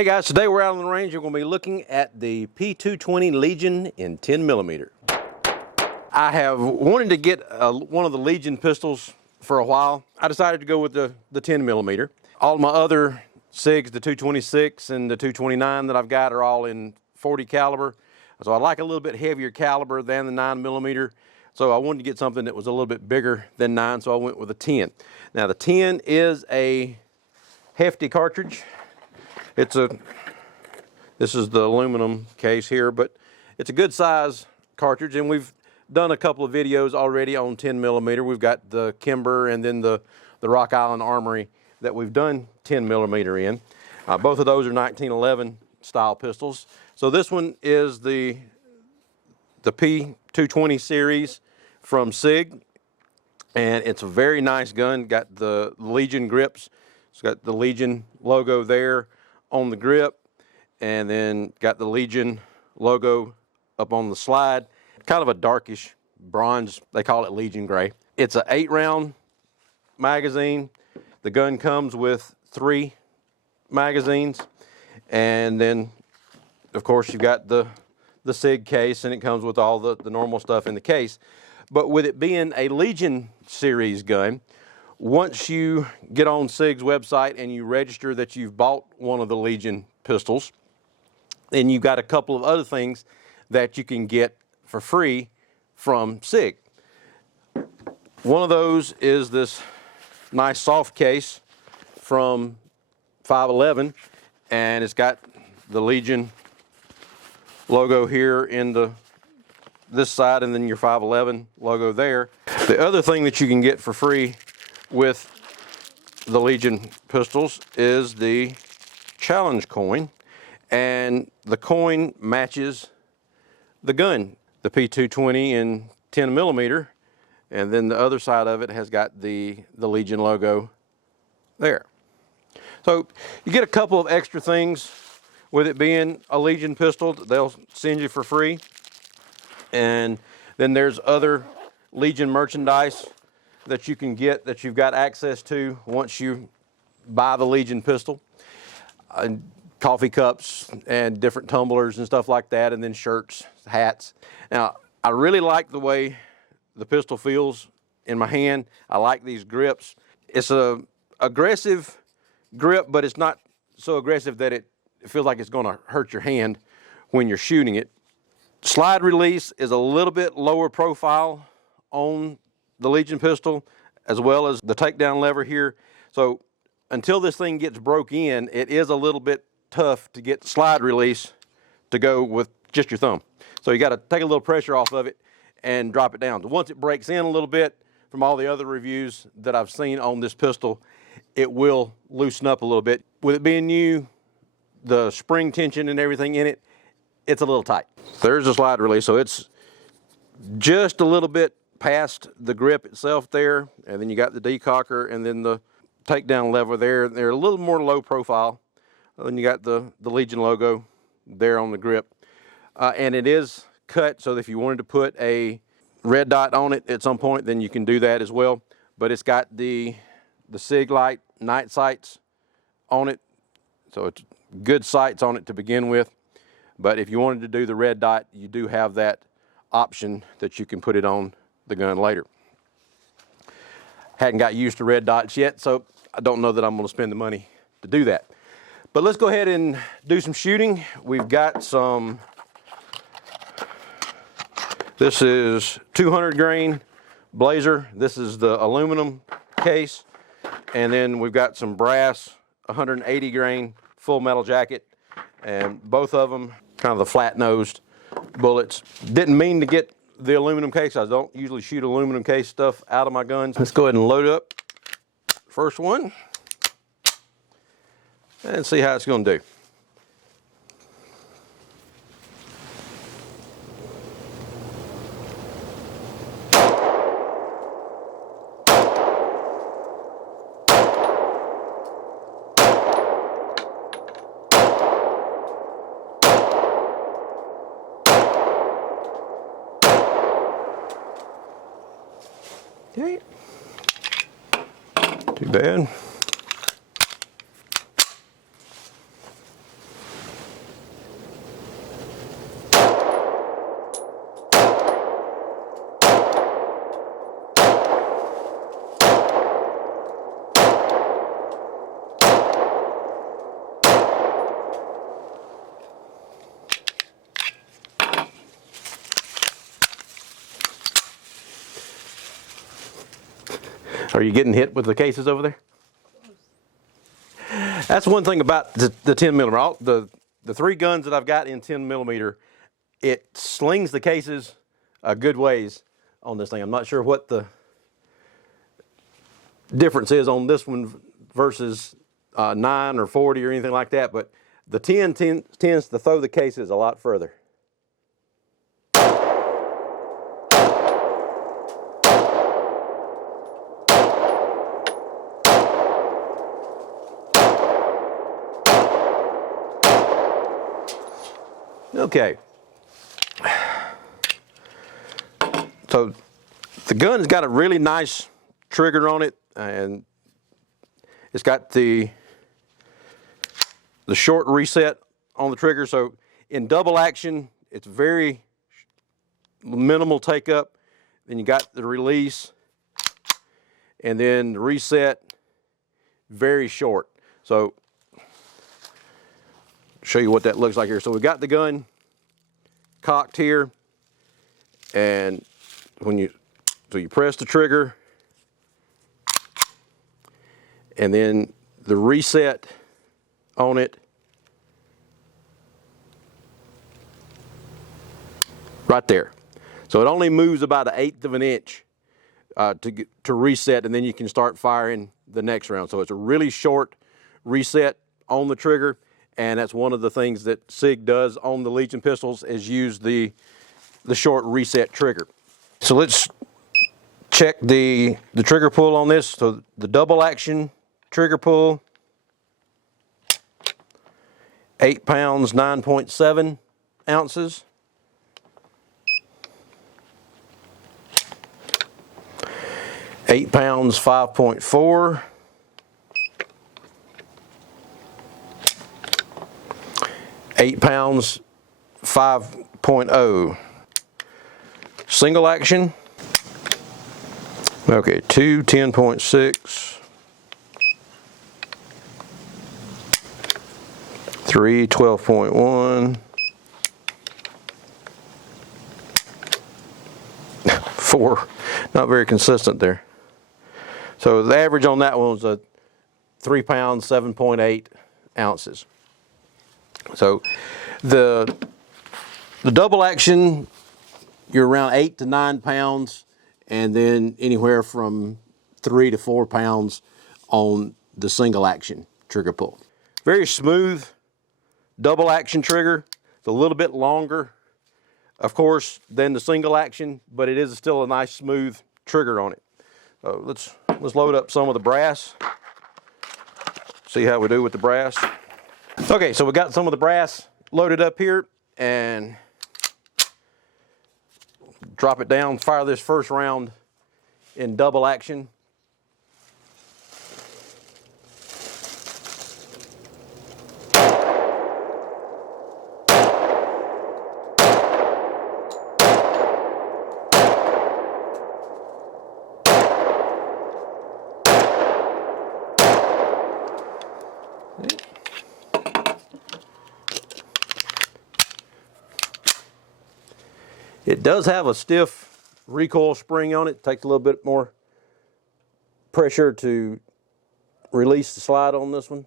Hey guys, today we're out on the range. We're going to be looking at the P220 Legion in 10mm. I have wanted to get one of the Legion pistols for a while. I decided to go with the 10mm. All my other SIGs, the 226 and the 229 that I've got, are all in 40 caliber. So I like a little bit heavier caliber than the 9mm. So I wanted to get something that was a little bit bigger than 9, so I went with a 10. Now the 10 is a hefty cartridge. This is the aluminum case here, but it's a good size cartridge, and we've done a couple of videos already on 10mm. We've got the Kimber and then the Rock Island Armory that we've done 10mm in. Both of those are 1911 style pistols. So this one is the P220 series from SIG, and it's a very nice gun. Got the Legion grips. It's got the Legion logo there on the grip, and then got the Legion logo up on the slide. Kind of a darkish bronze, they call it Legion gray. It's an 8-round magazine. The gun comes with 3 magazines, and then of course you've got the SIG case, and it comes with all the normal stuff in the case. But with it being a Legion series gun, once you get on SIG's website and you register that you've bought one of the Legion pistols, then you've got a couple of other things that you can get for free from SIG. One of those is this nice soft case from 511, and it's got the Legion logo here in this side, and then your 511 logo there. The other thing that you can get for free with the Legion pistols is the challenge coin, and the coin matches the gun, the P220 in 10mm, and then the other side of it has got the Legion logo there. So you get a couple of extra things with it being a Legion pistol. They'll send you for free, and then there's other Legion merchandise that you can get, that you've got access to once you buy the Legion pistol. Coffee cups and different tumblers and stuff like that, and then shirts, hats. Now, I really like the way the pistol feels in my hand. I like these grips. It's a aggressive grip, but it's not so aggressive that it feels like it's gonna hurt your hand when you're shooting it. Slide release is a little bit lower profile on the Legion pistol, as well as the takedown lever here. So until this thing gets broke in, it is a little bit tough to get slide release to go with just your thumb. So you got to take a little pressure off of it and drop it down. Once it breaks in a little bit, from all the other reviews that I've seen on this pistol, it will loosen up a little bit. With it being new, the spring tension and everything in it, it's a little tight. There's a slide release, so it's just a little bit past the grip itself there, and then you got the decocker and then the takedown lever there. They're a little more low profile. Then you got the Legion logo there on the grip, and it is cut, so that if you wanted to put a red dot on it at some point, then you can do that as well. But it's got the SIG light night sights on it, so it's good sights on it to begin with. But if you wanted to do the red dot, you do have that option that you can put it on the gun later. Hadn't got used to red dots yet, so I don't know that I'm going to spend the money to do that. But let's go ahead and do some shooting. We've got some, this is 200 grain Blazer. This is the aluminum case. And then we've got some brass 180 grain full metal jacket, and both of them kind of the flat nosed bullets. Didn't mean to get the aluminum case. I don't usually shoot aluminum case stuff out of my guns. Let's go ahead and load up first one and see how it's going to do. Okay. Too bad. Are you getting hit with the cases over there? That's one thing about the 10 millimeter. The three guns that I've got in 10 millimeter, it slings the cases a good ways on this thing. I'm not sure what the difference is on this one versus 9 or 40 or anything like that, but the 10 tends to throw the cases a lot further. Okay, so the gun's got a really nice trigger on it, and it's got the short reset on the trigger. So in double action, it's very minimal take up. Then you got the release, and then the reset, very short. So show you what that looks like here. So we've got the gun cocked here, and so you press the trigger, and then the reset on it right there. So it only moves about 1/8 of an inch to reset, and then you can start firing the next round. So it's a really short reset on the trigger, and that's one of the things that SIG does on the Legion pistols, is use the short reset trigger. So let's check the trigger pull on this. So the double action trigger pull, 8 pounds, 9.7 ounces. Eight pounds, 5.4. 8 pounds, 5.0. Single action. Okay, 2, 10.6. 3, 12.1. 4, not very consistent there. So the average on that one was a 3 pounds, 7.8 ounces. So the double action, you're around 8 to 9 pounds, and then anywhere from 3 to 4 pounds on the single action trigger pull. Very smooth double action trigger. It's a little bit longer, of course, than the single action, but it is still a nice smooth trigger on it. So let's load up some of the brass. See how we do with the brass. Okay, so we got some of the brass loaded up here, and drop it down, fire this first round in double action. It does have a stiff recoil spring on it. It takes a little bit more pressure to release the slide on this one.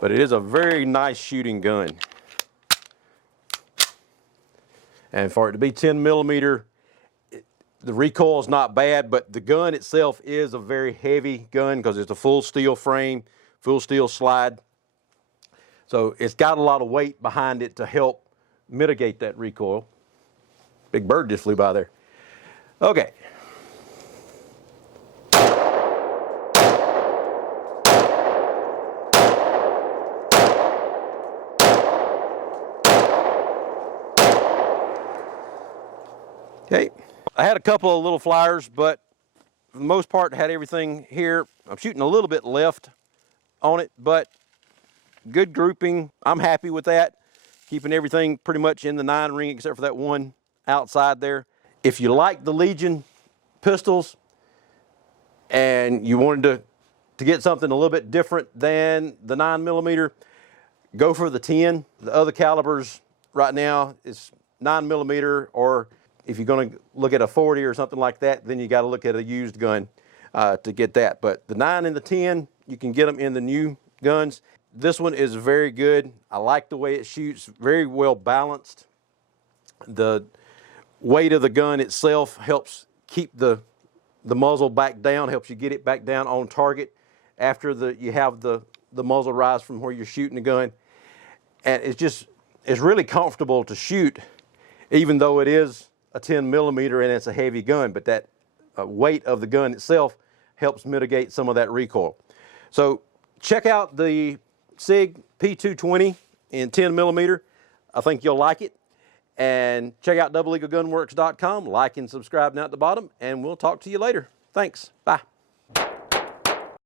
But it is a very nice shooting gun. And for it to be 10 millimeter, the recoil is not bad, but the gun itself is a very heavy gun because it's a full steel frame, full steel slide. So it's got a lot of weight behind it to help mitigate that recoil. Big bird just flew by there. Okay. Okay. I had a couple of little flyers, but for the most part had everything here. I'm shooting a little bit left on it, but good grouping. I'm happy with that. Keeping everything pretty much in the 9 ring except for that one outside there. If you like the Legion pistols and you wanted to get something a little bit different than the 9 millimeter, go for the 10. The other calibers right now is 9mm, or if you're going to look at a 40 or something like that, then you got to look at a used gun to get that. But the 9 and the 10, you can get them in the new guns. This one is very good. I like the way it shoots, very well balanced. The weight of the gun itself helps keep the muzzle back down, helps you get it back down on target after you have the muzzle rise from where you're shooting the gun. And it's really comfortable to shoot, even though it is a 10mm and it's a heavy gun, but that weight of the gun itself helps mitigate some of that recoil. So check out the SIG P220 in 10mm. I think you'll like it. And check out doubleeaglegunworks.com. Like and subscribe down at the bottom, and we'll talk to you later. Thanks. Bye.